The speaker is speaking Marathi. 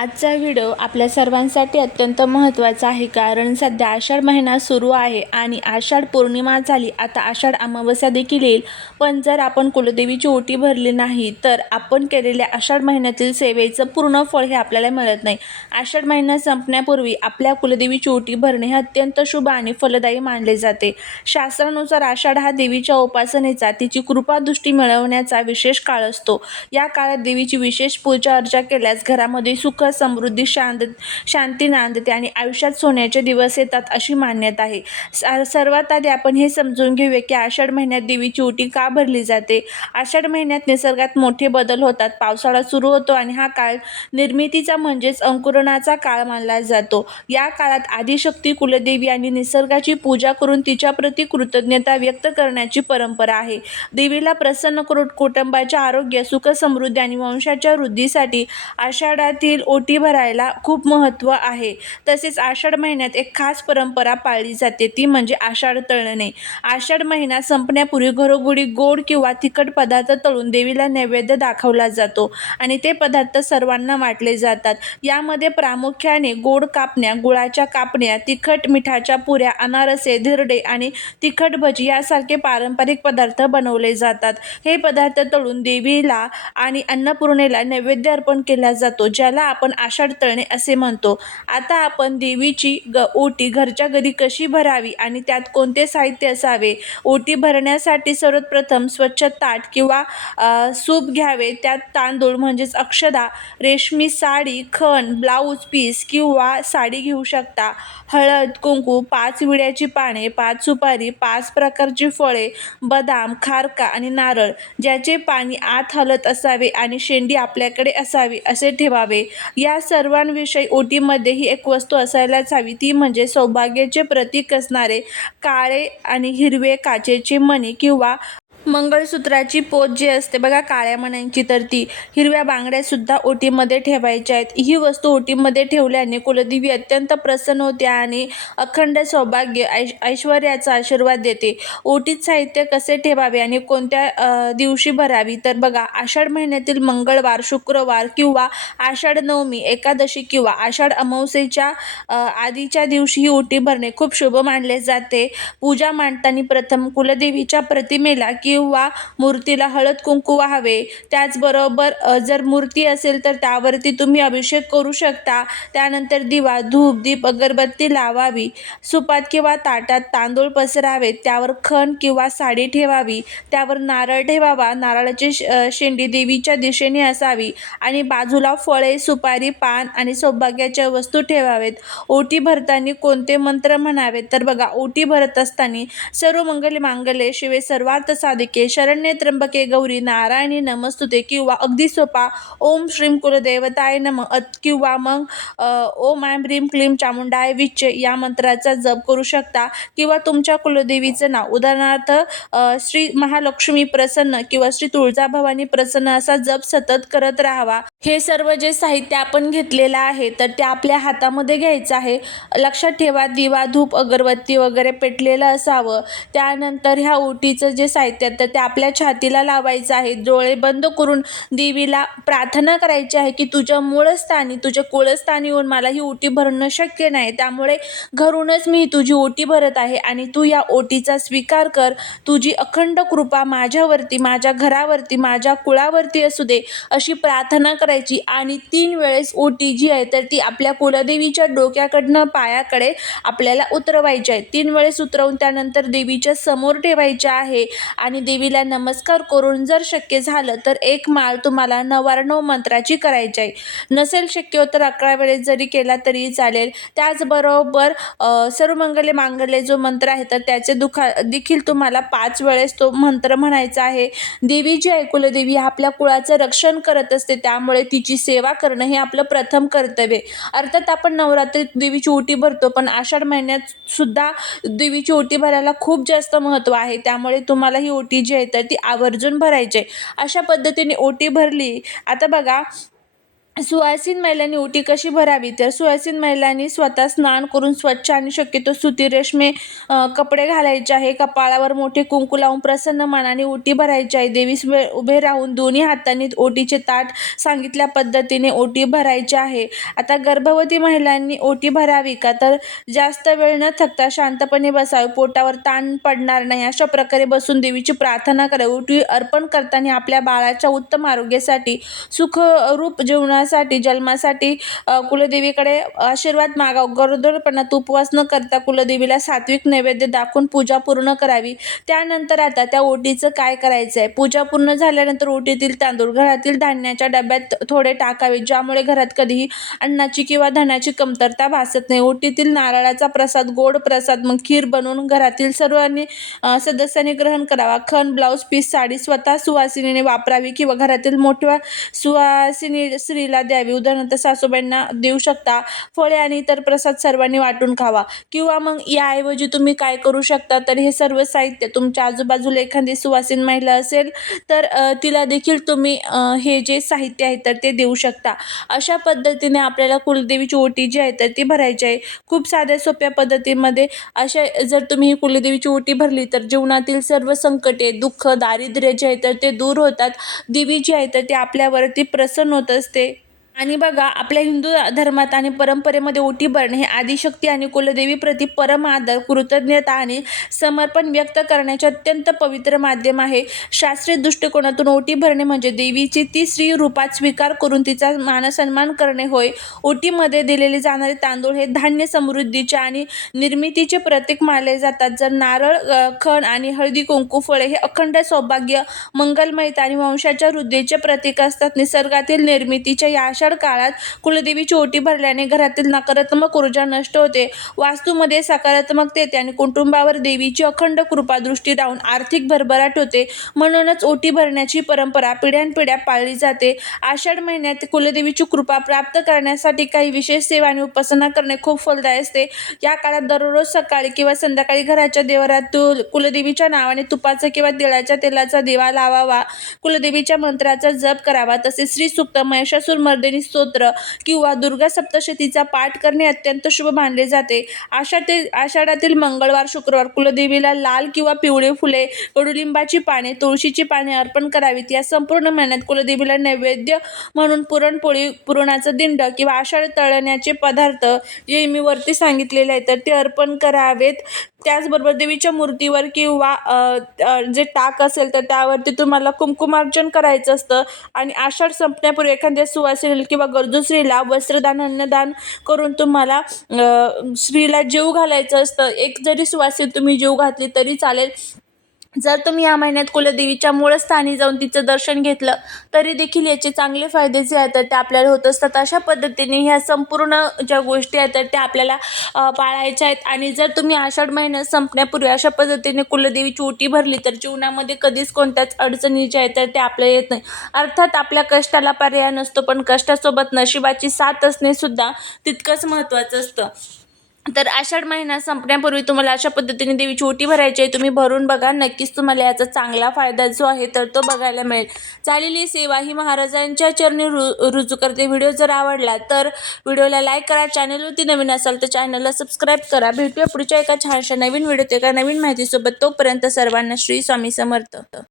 आजचा व्हिडिओ आपल्या सर्वांसाठी अत्यंत महत्त्वाचा आहे, कारण सध्या आषाढ महिना सुरू आहे आणि आषाढ पौर्णिमा झाली. आता आषाढ अमावस्या देखील येईल. पण जर आपण कुलदेवीची ओटी भरली नाही तर आपण केलेल्या आषाढ महिन्यातील सेवेचं पूर्ण फळ हे आपल्याला मिळत नाही. आषाढ महिना संपण्यापूर्वी आपल्या कुलदेवीची ओटी भरणे हे अत्यंत शुभ आणि फलदायी मानले जाते. शास्त्रानुसार आषाढ हा देवीच्या उपासनेचा, तिची कृपादृष्टी मिळवण्याचा विशेष काळ असतो. या काळात देवीची विशेष पूजा अर्चा केल्यास घरामध्ये सुख, समृद्धी, शांती नांदते आणि आयुष्यात सोन्याचे दिवस येतात अशी मान्यता आहे. सर्वात आधी आपण हे समजून घेऊया की आषाढ महिन्यात देवीची ओटी का भरली जाते. आषाढ महिन्यात निसर्गात मोठे बदल होतात. पावसाळा सुरू होतो आणि हा काळ निर्मितीचा म्हणजेच अंकुरणाचा काळ मानला जातो. या काळात आदिशक्ती, कुलदेवी आणि निसर्गाची पूजा करून तिच्याप्रती कृतज्ञता व्यक्त करण्याची परंपरा आहे. देवीला प्रसन्न करून कुटुंबाचे आरोग्य, सुख, समृद्धी आणि वंशाच्या वृद्धीसाठी आषाढातील ओटी भरायला खूप महत्त्व आहे. तसेच आषाढ महिन्यात एक खास परंपरा पाळली जाते, ती म्हणजे आषाढ तळणे. आषाढ महिना संपण्यापूर्वी घरोघरी गोड किंवा तिखट पदार्थ तळून देवीला नैवेद्य दाखवला जातो आणि ते पदार्थ सर्वांना वाटले जातात. यामध्ये प्रामुख्याने गोड कापण्या, गुळाच्या कापण्या, तिखट मिठाच्या पुऱ्या, अनारसे, धिरडे आणि तिखट भजी यासारखे पारंपरिक पदार्थ बनवले जातात. हे पदार्थ तळून देवीला आणि अन्नपूर्णेला नैवेद्य अर्पण केला जातो, ज्याला आपण आषाढ तळणे असे म्हणतो. आता आपण देवीची ओटी घरच्या घरी कशी भरावी आणि त्यात कोणते साहित्य असावे. ओटी भरण्यासाठी सर्वप्रथम स्वच्छ ताट किंवा सूप घ्यावे. त्यात तांदूळ म्हणजेच अक्षदा, रेशमी साडी, खण, ब्लाऊज पीस किंवा साडी घेऊ शकता. हळद, कुंकू, 5 विड्याची पाने, 5 सुपारी, 5 प्रकारची फळे, बदाम, खारका आणि नारळ, ज्याचे पाणी आत हलत असावे आणि शेंडी आपल्याकडे असावी असे ठेवावे. या सर्वांविषयी ओटीमध्ये ही एक वस्तू असायलाच हवी, ती म्हणजे सौभाग्याचे प्रतीक असणारे काळे आणि हिरवे काचेचे मणी किंवा मंगळसूत्राची पोत जी असते बघा काळ्या मण्यांची, तर ती. हिरव्या बांगड्या सुद्धा ओटीमध्ये ठेवायच्या आहेत. ही वस्तू ओटीमध्ये ठेवल्याने कुलदेवी अत्यंत प्रसन्न होते आणि अखंड सौभाग्य, ऐश्वर्याचा आशीर्वाद देते. ओटीत साहित्य कसे ठेवावे आणि कोणत्या दिवशी भरावी, तर बघा आषाढ महिन्यातील मंगळवार, शुक्रवार किंवा आषाढ नवमी, एकादशी किंवा आषाढ अमावस्येच्या आधीच्या दिवशी ही ओटी भरणे खूप शुभ मानले जाते. पूजा मांडताना प्रथम कुलदेवीच्या प्रतिमेला किंवा मूर्तीला हळद कुंकू वाहावे. त्याचबरोबर जर मूर्ती असेल तर त्यावरती तुम्ही अभिषेक करू शकता. त्यानंतर दिवा, धूप, दीप, अगरबत्ती लावावी. सुपात किंवा ताटात तांदूळ पसरावेत. त्यावर खण किंवा साडी ठेवावी. त्यावर नारळ ठेवावा. नारळाची शेंडी देवीच्या दिशेने असावी आणि बाजूला फळे, सुपारी, पान आणि सौभाग्याच्या वस्तू ठेवावेत. ओटी भरताना कोणते मंत्र म्हणावेत, तर बघा ओटी भरत असताना सर्व मंगल मांगल्ये शिवे सर्वार्थ साधिके शरण्ये त्र्यंबके गौरी नारायणी नमस्तुते किंवा अगदी सोपा ओम श्रीम कुलदेवताय नमः किंवा मग ओम ऐं ह्रीं क्लीं चामुंडाय विच्चे या मंत्राचा जप करू शकता किंवा तुमच्या कुलदेवीचं नाव, उदाहरणार्थ श्री महालक्ष्मी प्रसन्न किंवा श्री तुळजाभवानी प्रसन्न असा जप सतत करत राहावा. हे सर्व जे साहित्य आपण घेतलेलं आहे तर ते आपल्या हातामध्ये घ्यायचं आहे. लक्षात ठेवा दिवा, धूप, अगरबत्ती वगैरे पेटलेलं असावं. त्यानंतर ह्या ओटीचं जे साहित्य तर ते आपल्या छातीला लावायचं आहे. डोळे बंद करून देवीला प्रार्थना करायची आहे की तुझ्या मूळस्थानी, तुझ्या कुळस्थानी येऊन मला ही ओटी भरणं शक्य नाही, त्यामुळे घरूनच मी तुझी ओटी भरत आहे आणि तू या ओटीचा स्वीकार कर. तुझी अखंड कृपा माझ्यावरती, माझ्या घरावरती, माझ्या कुळावरती असू दे अशी प्रार्थना करायची आणि 3 वेळेस ओटी जी आहे तर ती आपल्या कुलदेवीच्या डोक्याकडनं पायाकडे आपल्याला उतरवायची आहे. 3 वेळेस उतरवून त्यानंतर देवीच्या समोर ठेवायच्या आहे आणि देवीला नमस्कार करून जर शक्य झालं तर एक माळ तुम्हाला 9 मंत्राची करायची आहे. नसेल शक्य तर 11 वेळेस जरी केला तरी चालेल. त्याचबरोबर सर्वमंगले मांगल्ये जो मंत्र आहे तर त्याचे देखील तुम्हाला 5 वेळेस तो मंत्र म्हणायचा आहे. देवी जी आहे कुलदेवी आपल्या कुळाचं रक्षण करत असते, त्यामुळे तिची सेवा करणं हे आपलं प्रथम कर्तव्य. अर्थात आपण नवरात्रीत देवीची ओटी भरतो, पण आषाढ महिन्यात सुद्धा देवीची ओटी भरायला खूप जास्त महत्त्व आहे. त्यामुळे तुम्हाला ही ओटी जी आहे तर ती आवर्जून भरायची आहे. अशा पद्धतीने ओटी भरली. आता बघा सुवासिन महिलांनी ओटी कशी भरावी, तर सुवासिन महिलांनी स्वतः स्नान करून स्वच्छ आणि शक्यतो सुती रेशमी कपडे घालायचे आहे. कपाळावर मोठे कुंकू लावून प्रसन्न मनाने ओटी भरायची आहे. देवीस उभे राहून दोन्ही हातांनी ओटीचे ताट सांगितल्या पद्धतीने ओटी भरायची आहे. आता गर्भवती महिलांनी ओटी भरावी का, तर जास्त वेळ न थकता शांतपणे बसावे, पोटावर ताण पडणार नाही अशा प्रकारे बसून देवीची प्रार्थना करावी. ओटी अर्पण करताना आपल्या बाळाच्या उत्तम आरोग्यासाठी, सुखरूप जीवनासाठी, जन्मासाठी कुलदेवीकडे आशीर्वाद मागावा. गरोदरपणात उपवास न करता कुलदेवीला सात्विक नैवेद्य दाखवून पूजा पूर्ण करावी. त्यानंतर आता त्या ओटीचं काय करायचं आहे. पूजा पूर्ण झाल्यानंतर ओटीतील तांदूळ घरातील धान्याच्या डब्यात थोडे टाकावे, ज्यामुळे घरात कधीही अन्नाची किंवा धनाची कमतरता भासत नाही. ओटीतील नारळाचा प्रसाद, गोड प्रसाद मग खीर बनवून घरातील सर्वांनी सदस्यांनी ग्रहण करावा. खण, ब्लाऊज पीस, साडी स्वतः सुवासिनीने वापरावी किंवा घरातील मोठ्या सुवासिनी स्त्रीला द्यावी. उदाहरणार्थ सासूबाईंना देऊ शकता. फळे आणि इतर प्रसाद सर्वांनी वाटून खावा. किंवा मग याऐवजी तुम्ही काय करू शकता, तर हे सर्व साहित्य तुमच्या आजूबाजूला एखादी सुवासिन महिला असेल तर तिला देखील तुम्ही हे जे साहित्य आहे तर ते देऊ शकता. अशा पद्धतीने आपल्याला कुलदेवीची ओटी जी आहे तर ती भरायची आहे. खूप साध्या सोप्या पद्धतीमध्ये अशा जर तुम्ही ही कुलदेवीची ओटी भरली तर जीवनातील सर्व संकटे, दुःख, दारिद्र्य जे आहे तर ते दूर होतात. देवी जी आहे तर ती आपल्यावरती प्रसन्न होत असते. आणि बघा, आपल्या हिंदू धर्मात आणि परंपरेमध्ये ओटी भरणे हे आदिशक्ती आणि कुलदेवीप्रती परम आदर, कृतज्ञता आणि समर्पण व्यक्त करण्याचे अत्यंत पवित्र माध्यम आहे. शास्त्रीय दृष्टिकोनातून ओटी भरणे म्हणजे देवीची ती स्त्री रूपात स्वीकार करून तिचा मानसन्मान करणे होय. ओटीमध्ये दिलेले जाणारे तांदूळ हे धान्य समृद्धीचे आणि निर्मितीचे प्रतीक मानले जातात. जर नारळ, खण आणि हळदी कुंकू, फळे हे अखंड सौभाग्य, मंगलमयता आणि वंशाच्या वृद्धीचे प्रतीक असतात. निसर्गातील निर्मितीच्या या आषाढ काळात कुलदेवीची ओटी भरल्याने घरातील नकारात्मक ऊर्जा नष्ट होते, वास्तूमध्ये सकारात्मकता येते आणि कुटुंबावर देवीची अखंड कृपा दृष्टी राहून आर्थिक भरभराट होते. म्हणूनच ओटी भरण्याची परंपरा पिढ्यानपिढ्या पाळली जाते. आषाढ महिन्यात कुलदेवीची कृपा प्राप्त करण्यासाठी काही विशेष सेवा आणि उपासना करणे खूप फलदायी असते. या काळात दररोज सकाळी किंवा संध्याकाळी घराच्या देवाऱ्यात कुलदेवीच्या नावाने तुपाचा किंवा तिळाच्या तेलाचा दिवा लावावा. कुलदेवीच्या मंत्राचा जप करावा. तसेच श्री सूक्त, महिषासुरमर्दिनी स्तोत्र किंवा दुर्गा सप्तशतीचा पाठ करणे अत्यंत शुभ मानले जाते. आषाढातील मंगळवार, शुक्रवार कुलदेवीला लाल किंवा पिवळी फुले, कडुलिंबाची पाने, तुळशीची पाने अर्पण करावीत. या संपूर्ण महिन्यात कुलदेवीला नैवेद्य म्हणून पुरणपोळी, पुरणाचं दिंड किंवा आषाढ तळण्याचे पदार्थ जे मी वरती सांगितलेले आहे तर ते अर्पण करावेत. त्याचबरोबर देवीच्या मूर्तीवर किंवा जे टाक असेल तर त्यावरती तुम्हाला कुंकुमार्चन करायचं असतं. आणि आषाढ संपण्यापूर्वी एखाद्या सुवासिनीला किंवा गरजू स्त्रीला वस्त्रदान, अन्नदान करून तुम्हाला स्त्रीला जेवू घालायचं असतं. एक जरी सुवासिनी तुम्ही जेवू घातली तरी चालेल. जर तुम्ही या महिन्यात कुलदेवीच्या मूळ स्थानी जाऊन तिचं दर्शन घेतलं तरी देखील याचे चांगले फायदे जे आहेत तर ते आपल्याला होत असतात. अशा पद्धतीने ह्या संपूर्ण ज्या गोष्टी आहेत तर त्या आपल्याला पाळायच्या आहेत. आणि जर तुम्ही आषाढ महिन्यात संपण्यापूर्वी अशा पद्धतीने कुलदेवीची ओटी भरली तर जीवनामध्ये कधीच कोणत्याच अडचणी ज्या आहेत तर ते आपल्याला येत नाही. अर्थात आपल्या कष्टाला पर्याय नसतो, पण कष्टासोबत नशिबाची साथ असणे सुद्धा तितकंच महत्त्वाचं असतं. तर आषाढ महिना संपण्यापूर्वी तुम्हाला अशा पद्धतीने देवीची ओटी भरायची आहे. तुम्ही भरून बघा, नक्कीच तुम्हाला याचा चांगला फायदा जो आहे तर तो बघायला मिळेल. झालेली सेवा ही महाराजांच्या चरणी रुजू करते. व्हिडिओ जर आवडला तर व्हिडिओला लाईक करा. चॅनलवरती नवीन असाल तर चॅनलला सबस्क्राईब करा. भेटूया पुढच्या एका छानशा नवीन व्हिडिओत एका नवीन माहितीसोबत. तोपर्यंत सर्वांना श्री स्वामी समर्थ.